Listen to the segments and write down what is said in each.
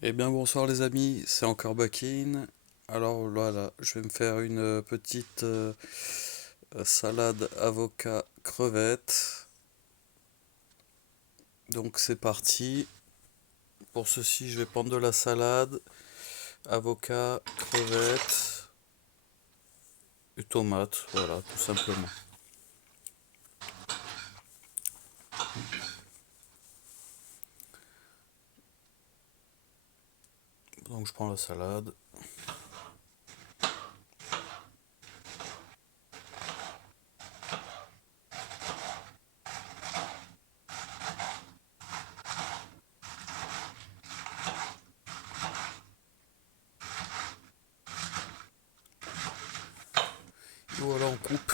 Eh bien bonsoir les amis, c'est encore Buckin. Alors voilà, je vais me faire une petite salade avocat crevette. Donc c'est parti. Pour ceci, je vais prendre de la salade, avocat, crevettes et tomates, voilà, tout simplement. Donc je prends la salade. Voilà, on coupe.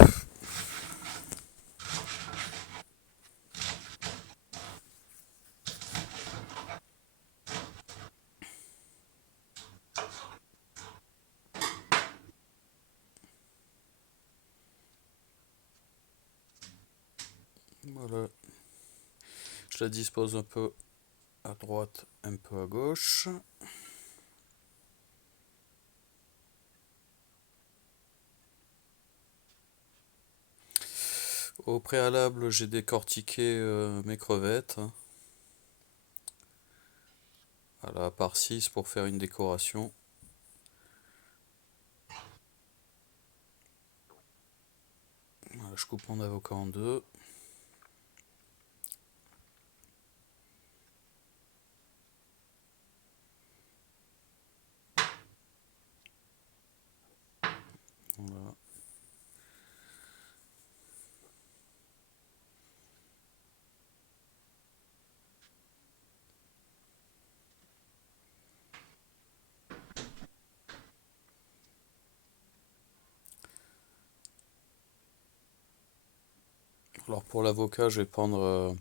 Voilà, je la dispose un peu à droite, un peu à gauche. Au préalable, j'ai décortiqué mes crevettes. Voilà, par 6 pour faire une décoration. Voilà, je coupe mon avocat en deux. Voilà. Alors pour l'avocat, je vais prendre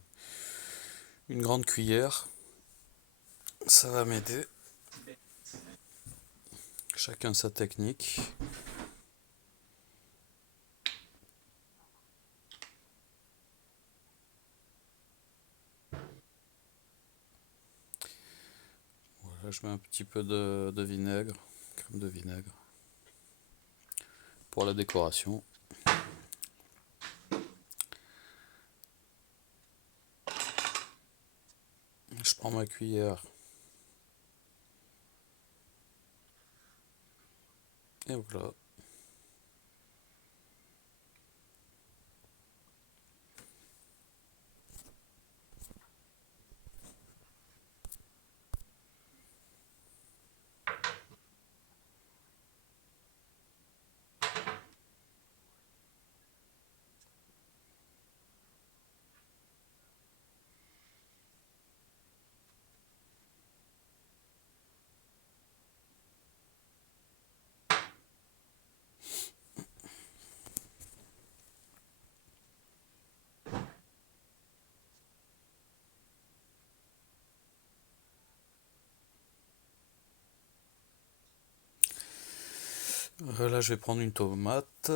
une grande cuillère. Ça va m'aider. Chacun sa technique. Voilà, je mets un petit peu de vinaigre, crème de vinaigre, pour la décoration. Je prends ma cuillère et voilà. Là, je vais prendre une tomate.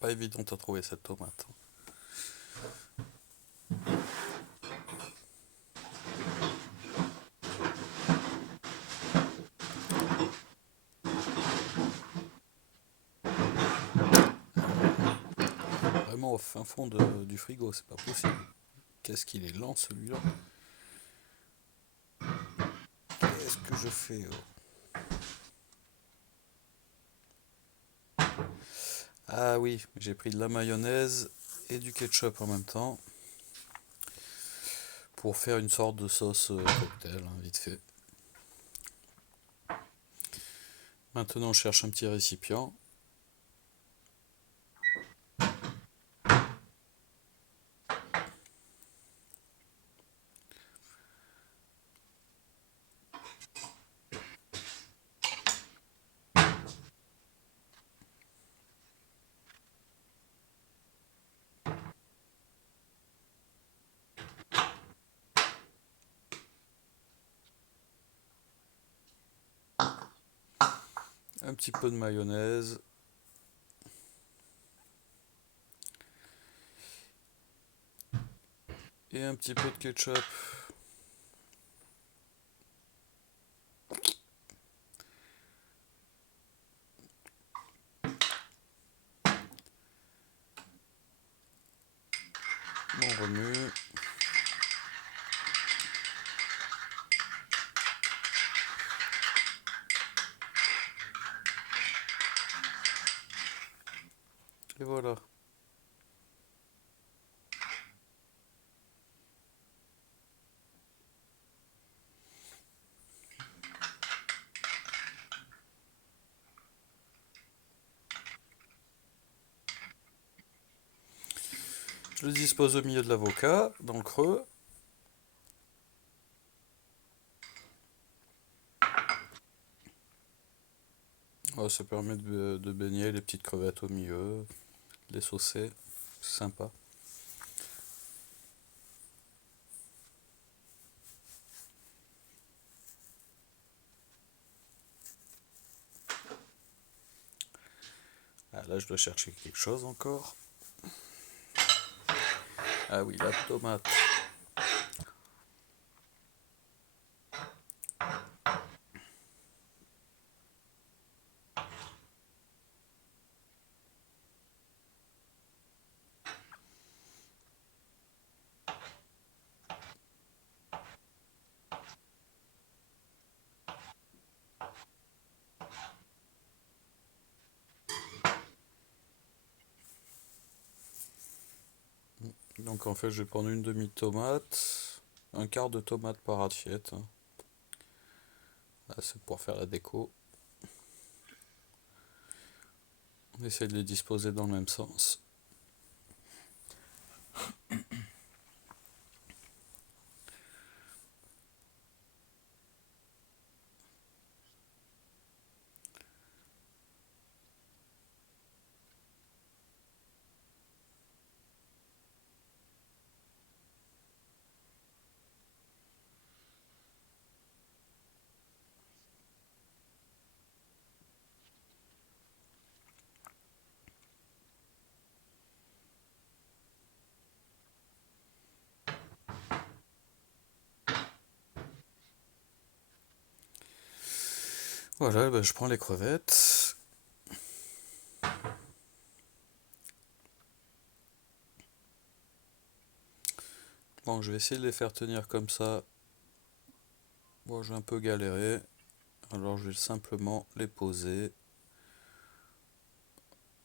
Pas évident à trouver cette tomate. Vraiment au fin fond du frigo, c'est pas possible. Qu'est-ce qu'il est lent celui-là. Qu'est-ce que je fais Ah oui, j'ai pris de la mayonnaise et du ketchup en même temps pour faire une sorte de sauce cocktail, hein, vite fait. Maintenant, on cherche un petit récipient. un petit peu de mayonnaise. Et un petit peu de ketchup. On remue. Et voilà. Je le dispose au milieu de l'avocat, dans le creux. Oh, ça permet de baigner les petites crevettes au milieu, les saucer. C'est sympa. Ah, là, je dois chercher quelque chose encore. Ah oui, la tomate. Donc en fait, je vais prendre une demi-tomate, un quart de tomate par assiette. Ah, c'est pour faire la déco. On essaie de les disposer dans le même sens. Voilà, ben, je prends les crevettes. Bon, je vais essayer de les faire tenir comme ça. Bon, je vais un peu galérer. Alors je vais simplement les poser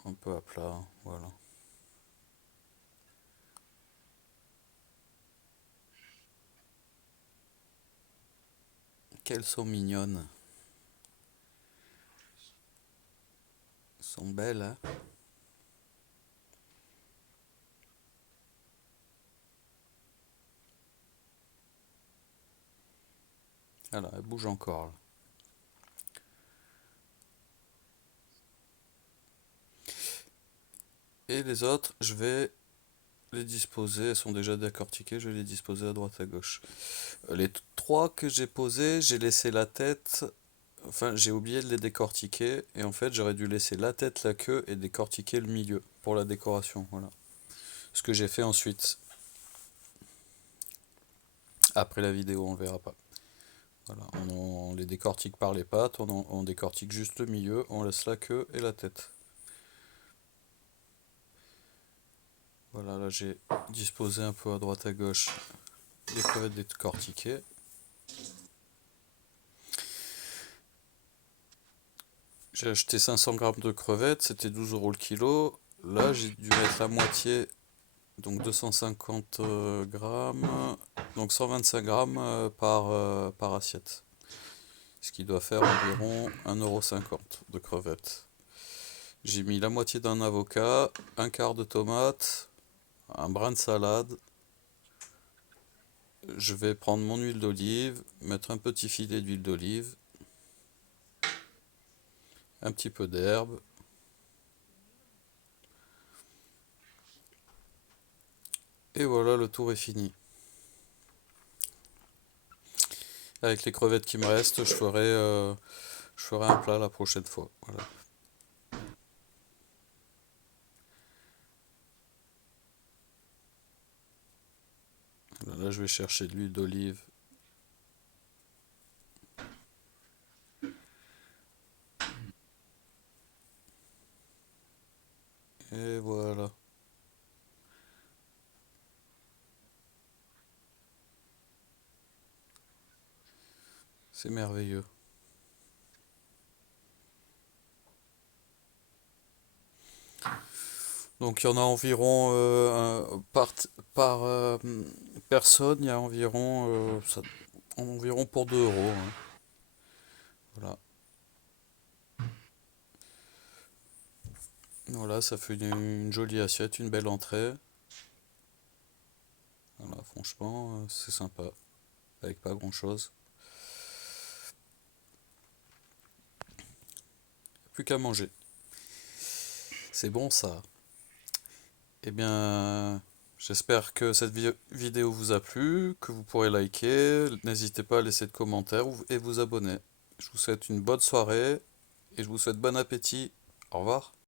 un peu à plat. Voilà. Qu'elles sont mignonnes. Elles sont belles, hein? Alors, elles bougent encore là. Et les autres, je vais les disposer. Elles sont déjà décortiquées. Je vais les disposer à droite à gauche. Les trois que j'ai posées, j'ai laissé la tête. Enfin, j'ai oublié de les décortiquer. Et en fait, j'aurais dû laisser la tête, la queue et décortiquer le milieu pour la décoration. Voilà. Ce que j'ai fait ensuite. Après la vidéo, on le verra pas. Voilà, on les décortique par les pattes, on décortique juste le milieu, on laisse la queue et la tête. Voilà, là j'ai disposé un peu à droite à gauche les crevettes décortiquées. J'ai acheté 500 grammes de crevettes, c'était 12 euros le kilo. Là j'ai dû mettre la moitié, donc 250 grammes, donc 125 grammes par assiette. Ce qui doit faire environ 1,50 € de crevettes. J'ai mis la moitié d'un avocat, un quart de tomate, un brin de salade. Je vais prendre mon huile d'olive, mettre un petit filet d'huile d'olive, un petit peu d'herbe, et voilà, le tour est fini. Avec les crevettes qui me restent, je ferai Je ferai un plat la prochaine fois. Voilà. Là, je vais chercher de l'huile d'olive. Et voilà. C'est merveilleux. Donc il y en a environ par personne, il y a environ pour 2 euros, hein. Voilà. Voilà, ça fait une jolie assiette, une belle entrée. Voilà, franchement, c'est sympa, avec pas grand-chose. Plus qu'à manger. C'est bon ça. Eh bien, j'espère que cette vidéo vous a plu, que vous pourrez liker. N'hésitez pas à laisser de commentaires et vous abonner. Je vous souhaite une bonne soirée et je vous souhaite bon appétit. Au revoir.